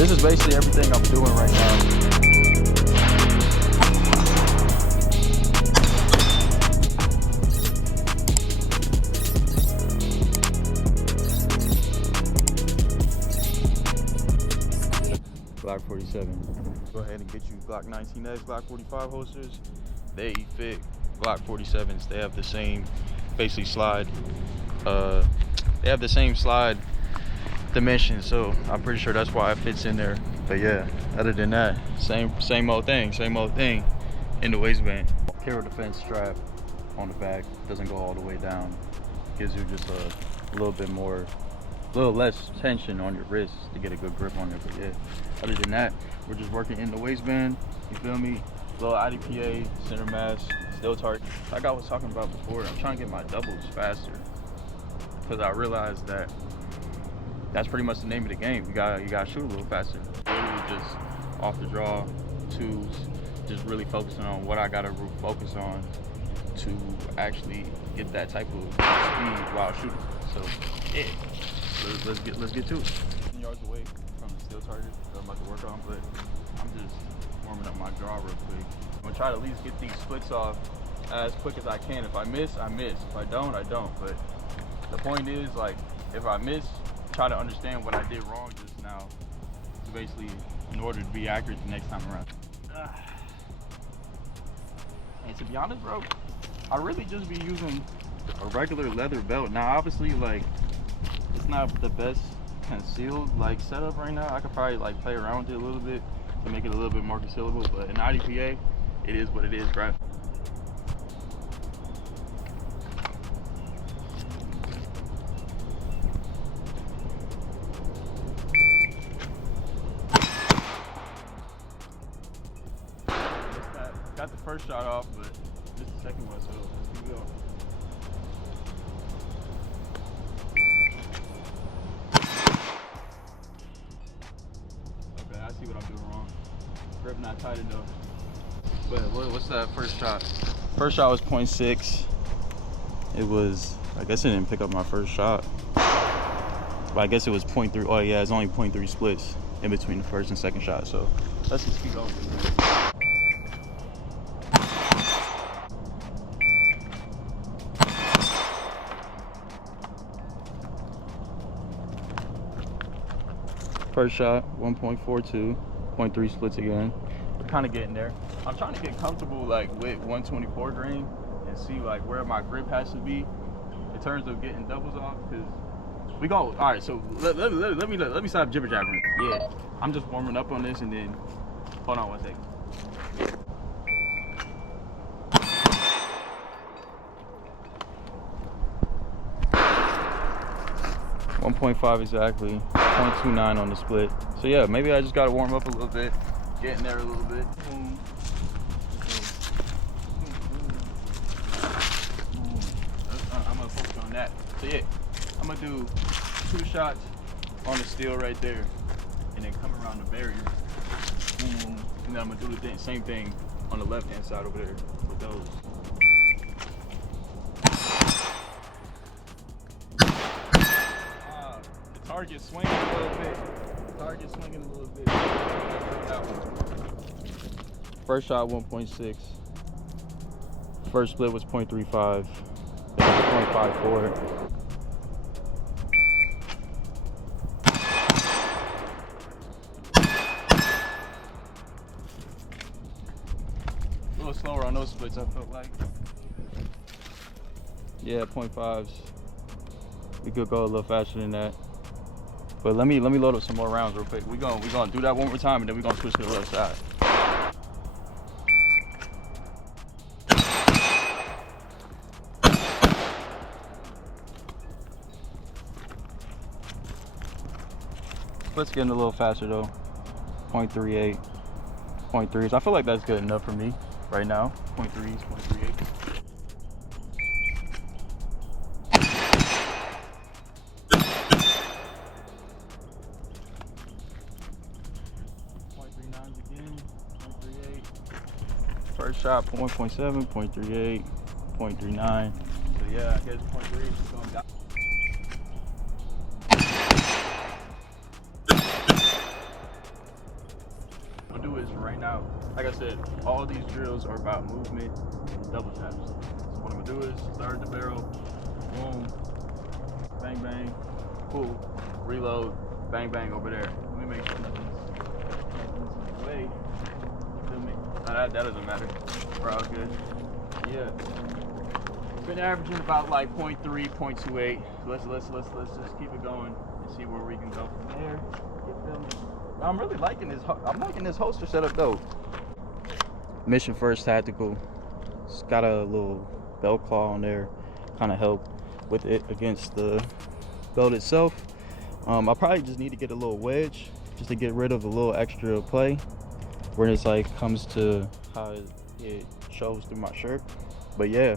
This is basically everything I'm doing right now. Glock 47. Go ahead and get you Glock 19X, Glock 45 holsters. They fit Glock 47s. They have the same basically slide. They have the same slide dimensions, so I'm pretty sure that's why it fits in there. But yeah, other than that, same old thing in the waistband. Carry defense strap on the back, doesn't go all the way down. Gives you just a little bit more, a little less tension on your wrist to get a good grip on it. But yeah, other than that, we're just working in the waistband, you feel me? Little IDPA, center mass, still target. Like I was talking about before, I'm trying to get my doubles faster because I realized that that's pretty much the name of the game. You gotta shoot a little faster. Literally just off the draw, twos, just really focusing on what I gotta focus on to actually get that type of speed while shooting. So yeah, let's get to it. 10 yards away from the steel target that I'm about to work on, but I'm just warming up my draw real quick. I'm gonna try to at least get these splits off as quick as I can. If I miss, I miss. If I don't, I don't. But the point is, like, if I miss, try to understand what I did wrong just now, to basically, in order to be accurate the next time around. And to be honest, bro, I really just be using a regular leather belt. Now, obviously, like, it's not the best concealed like setup right now. I could probably like play around with it a little bit to make it a little bit more concealable, but in IDPA, it is what it is, bro. Got the first shot off, but this is the second one, so let's keep going. Okay, I see what I'm doing wrong. Grip not tight enough. But what's that first shot? First shot was 0.6. It was, I guess it didn't pick up my first shot. But I guess it was 0.3. Oh yeah, it's only 0.3 splits in between the first and second shot. So let's just keep going. First shot, 1.42, 0.3 splits again. We're kind of getting there. I'm trying to get comfortable like with 124 grain and see like where my grip has to be in terms of getting doubles off. Cause we go. All right, so let me stop jibber jabbering. Yeah, I'm just warming up on this, and then hold on 1 second. 1.5 exactly, 0.29 on the split. So yeah, maybe I just gotta warm up a little bit, get in there a little bit. Boom. I'm gonna focus on that. So yeah, I'm gonna do 2 shots on the steel right there, and then come around the barrier. Boom. And then I'm gonna do the same thing on the left-hand side over there with those. Target swinging a little bit. Target swinging a little bit. That one. First shot 1.6. First split was 0.35. Then 0.54. A little slower on those splits, I felt like. Yeah, 0.5s. We could go a little faster than that. But let me load up some more rounds real quick. We gonna do that one more time, and then we gonna switch to the left side. Let's get a little faster though. 0.38, 0.3s. I feel like that's good enough for me right now. 0.3s, 0.38. 0.39s again, 0.38. First shot, 1.7, 0.38, 0.39. So yeah, I guess 0.3 is going down. like I said, all these drills are about movement and double taps. So what I'm gonna do is start the barrel, boom, bang bang, pull, reload, bang bang over there. Let me make sure nothing's in the way. Feel me? No, that doesn't matter. We're all good. Yeah. Been averaging about like 0.3, 0.28. Let's just keep it going and see where we can go from there. You feel me? I'm really liking this. I'm liking this holster setup though. Mission First Tactical. It's got a little belt claw on there, kind of help with it against the belt itself. I probably just need to get a little wedge just to get rid of a little extra play when it's like comes to how it shows through my shirt. But yeah,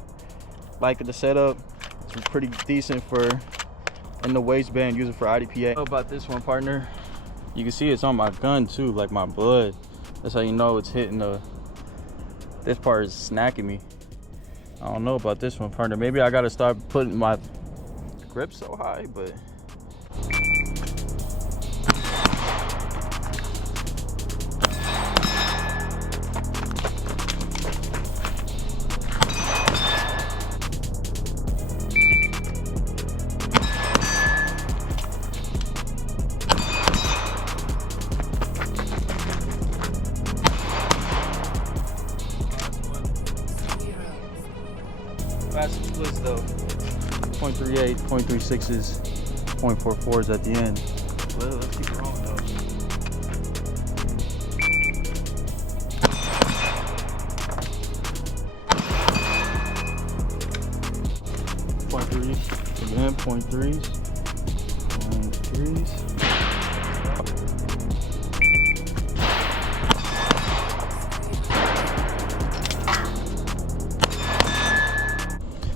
like the setup, it's pretty decent for in the waistband, using for IDPA. How about this one, partner? You can see it's on my gun too, like my blood. That's how you know it's hitting the. This part is snacking me. I don't know about this one, partner. Maybe I gotta start putting my grip so high, but. Fast splits though. 0.38, 0.36s, 0.44s at the end. Let's keep it rolling though. Point threes, again, 0.3s, 0.3s.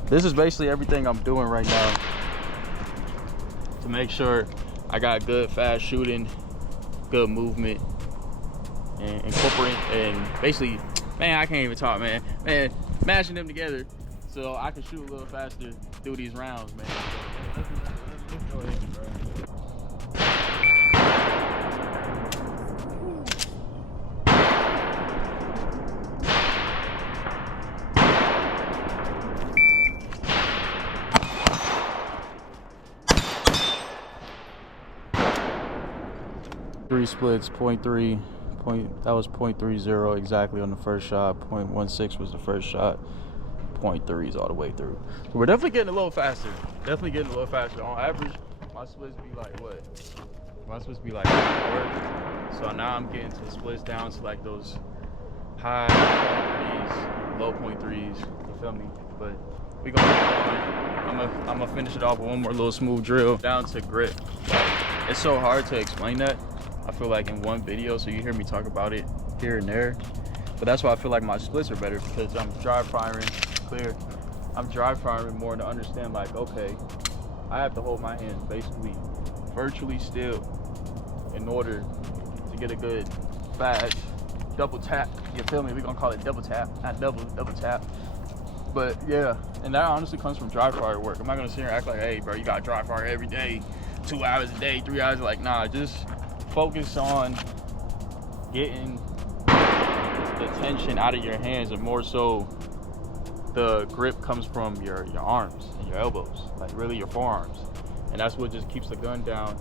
This is basically everything I'm doing right now to make sure I got good fast shooting, good movement, and incorporating, and basically, man, I can't even talk, man, mashing them together so I can shoot a little faster through these rounds, man. Let's go ahead, bro. 3 splits, 0.3, that was 0.30 exactly on the first shot. 0.16 was the first shot. 0.3s all the way through. So we're definitely getting a little faster. Definitely getting a little faster. On average, my splits be like what? My splits be like 4. So now I'm getting to the splits down to like those high 0.3s, low 0.3s. You feel me? But we gonna I'm gonna finish it off with one more little smooth drill down to grip. It's so hard to explain that, I feel like, in one video, so you hear me talk about it here and there. But that's why I feel like my splits are better, because I'm dry firing clear. I'm dry firing more to understand, like, okay, I have to hold my hands basically virtually still in order to get a good fast double tap. You feel me? We're gonna call it double tap, not double tap. But yeah, and that honestly comes from dry fire work. I'm not gonna sit here and act like, hey bro, you gotta dry fire every day, 2 hours a day, 3 hours. Like, nah, just focus on getting the tension out of your hands, and more so the grip comes from your arms and your elbows, like really your forearms. And that's what just keeps the gun down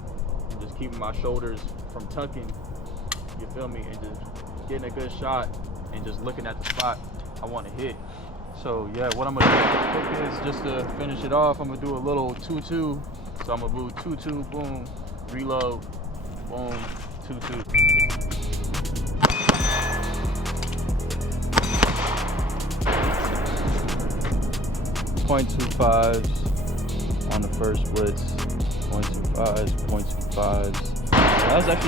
and just keeping my shoulders from tucking, you feel me, and just getting a good shot and just looking at the spot I want to hit. So yeah, what I'm gonna do real quick is, just to finish it off, I'm gonna do a little 2-2. So I'm gonna do 2-2, boom, reload, boom, 2-2. .25s on the first splits, 0.25s, 0.25s.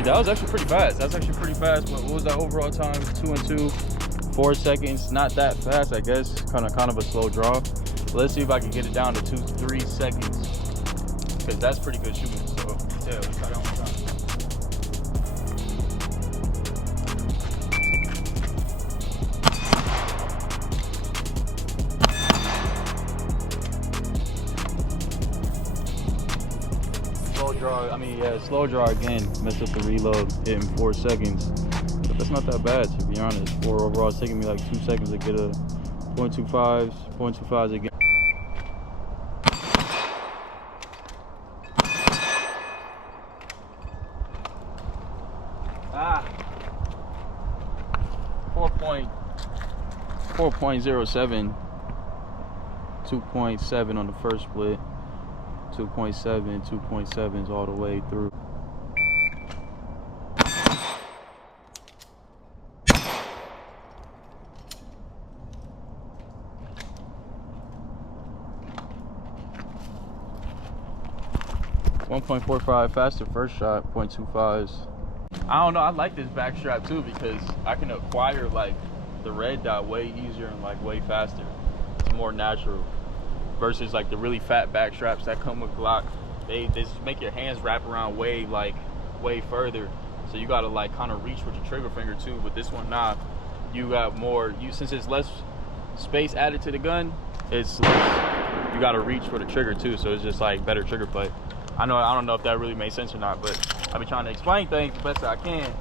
That was actually pretty fast. That's actually pretty fast. What was that overall time? 2 and 2, 4 seconds. Not that fast, I guess. Kind of a slow draw. But let's see if I can get it down to 2-3 seconds, because that's pretty good shooting. So yeah, let's try that one time. Slow draw again, messed up the reload, hitting 4 seconds. The That's not that bad, to be honest. For overall, it's taking me like 2 seconds to get a .25s again. Ah, 4.07, 2.7 on the first split, 2.7, 2.7s all the way through. .45 faster first shot, .25s. I don't know, I like this back strap too because I can acquire like the red dot way easier and like way faster. It's more natural versus like the really fat back straps that come with Glock. They just make your hands wrap around way further. So you gotta like kind of reach with your trigger finger too. But this one, nah, you got more, since it's less space added to the gun, it's less, you gotta reach for the trigger too. So it's just like better trigger play. I don't know if that really made sense or not, but I've been trying to explain things the best I can.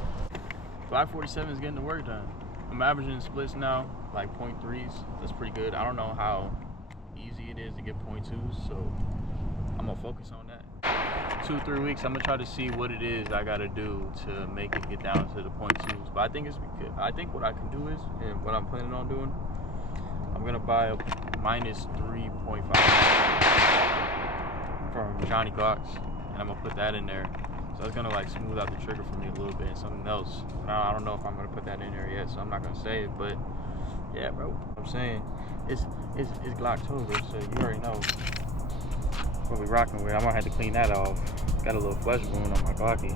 Glock 47 is getting the work done. I'm averaging splits now, like .3s. That's pretty good. I don't know how easy it is to get .2s, so I'm gonna focus on that. 2-3 weeks, I'm gonna try to see what it is I gotta do to make it get down to the .2s. But I think I think what I can do is, and what I'm planning on doing, I'm gonna buy a -3.5 from Johnny Glocks, and I'm gonna put that in there. So it's gonna like smooth out the trigger for me a little bit and something else. I don't know if I'm gonna put that in there yet, so I'm not gonna say it, but yeah, bro. I'm saying it's Glocktober, so you already know what we rocking with. I might have to clean that off. Got a little flesh wound on my Glocky.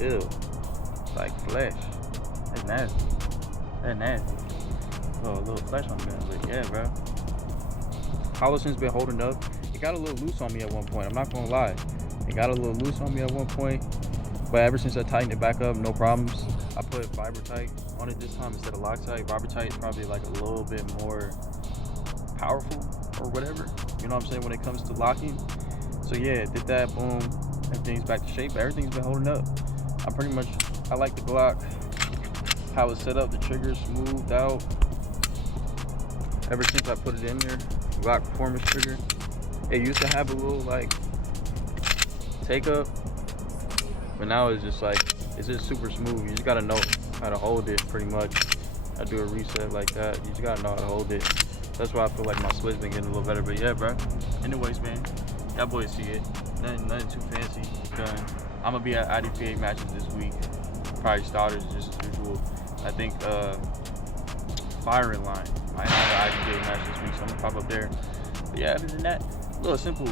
Ew. It's like flesh. That's nasty. That's nasty. Oh, a little flesh on the gun, but yeah, bro. Holliston's been holding up. It got a little loose on me at one point. I'm not gonna lie. It got a little loose on me at one point, but ever since I tightened it back up, no problems. I put fiber tight on it this time instead of Loctite. Fiber tight is probably like a little bit more powerful or whatever. You know what I'm saying when it comes to locking. So yeah, did that. Boom. Everything's back to shape. Everything's been holding up. I like the Glock. How it's set up. The trigger's smoothed out. Ever since I put it in there, Glock Performance trigger. It used to have a little like take up, but now it's just super smooth. You just gotta know how to hold it pretty much. I do a reset like that. You just gotta know how to hold it. That's why I feel like my split's been getting a little better. But yeah, bro. Anyways, man, y'all boys see it. Nothing too fancy. Done. I'm gonna be at IDPA matches this week. Probably starters just as usual. I think firing line might have an IDPA match this week, so I'm gonna pop up there. But yeah, other than that, little simple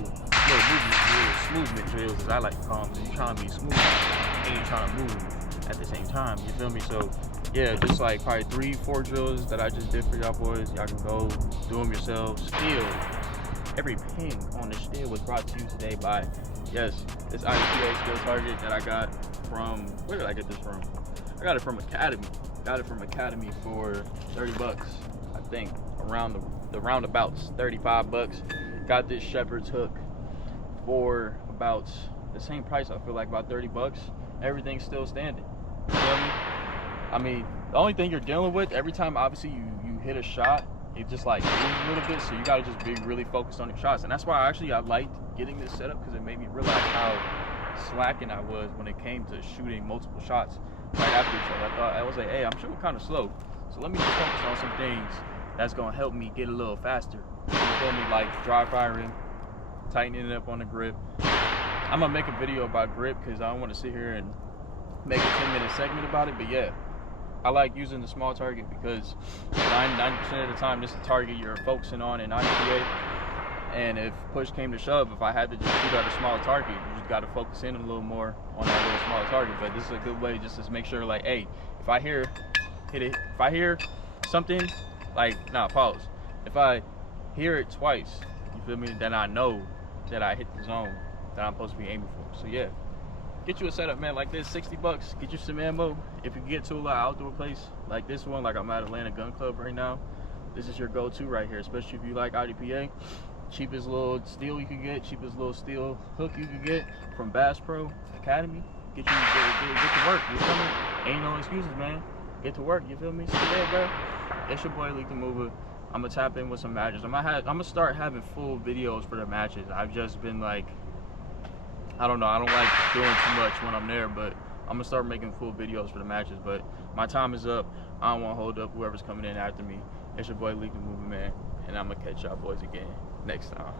movement drills, as I like to call them. So you're trying to be smooth and you're trying to move at the same time. You feel me? So yeah, just like probably 3-4 drills that I just did for y'all boys. Y'all can go do them yourselves. Still, every pin on the still was brought to you today by, yes, this IDPA steel target that I got from, where did I get this from? I got it from Academy. Got it from Academy for 30 bucks. I think around the roundabouts, 35 bucks. Got this Shepherd's hook for about the same price. I feel like about 30 bucks. Everything's still standing. You feel me? I mean, the only thing you're dealing with every time, obviously, you hit a shot, it just like moves a little bit. So you gotta just be really focused on your shots. And that's why I liked getting this setup, because it made me realize how slacking I was when it came to shooting multiple shots right after each other. I was like, hey, I'm shooting kind of slow, so let me just focus on some things that's gonna help me get a little faster. You feel me? Like dry firing, tightening it up on the grip. I'm gonna make a video about grip because I don't want to sit here and make a 10-minute segment about it. But yeah, I like using the small target because 90% of the time this is the target you're focusing on in IDPA. And if push came to shove, if I had to just shoot at a small target, you just got to focus in a little more on that little smaller target. But this is a good way just to make sure, like, hey, if I hear something, like, pause. If I hear it twice, you feel me, then I know that I hit the zone that I'm supposed to be aiming for. So yeah, get you a setup, man, like this, 60 bucks. Get you some ammo. If you get to an outdoor place like this one, like I'm at Atlanta Gun Club right now, this is your go-to right here, especially if you like IDPA. Cheapest little steel you can get, cheapest little steel hook you can get from Bass Pro Academy. get to work. You feel me? Ain't no excuses, man. Get to work. You feel me? So yeah, bro. It's your boy Leak the Mover. I'm gonna tap in with some matches. I'm gonna start having full videos for the matches. I've just been like, I don't know. I don't like doing too much when I'm there, but I'm gonna start making full videos for the matches. But my time is up. I don't want to hold up whoever's coming in after me. It's your boy Leak the Mover, man, and I'm gonna catch y'all boys again next time.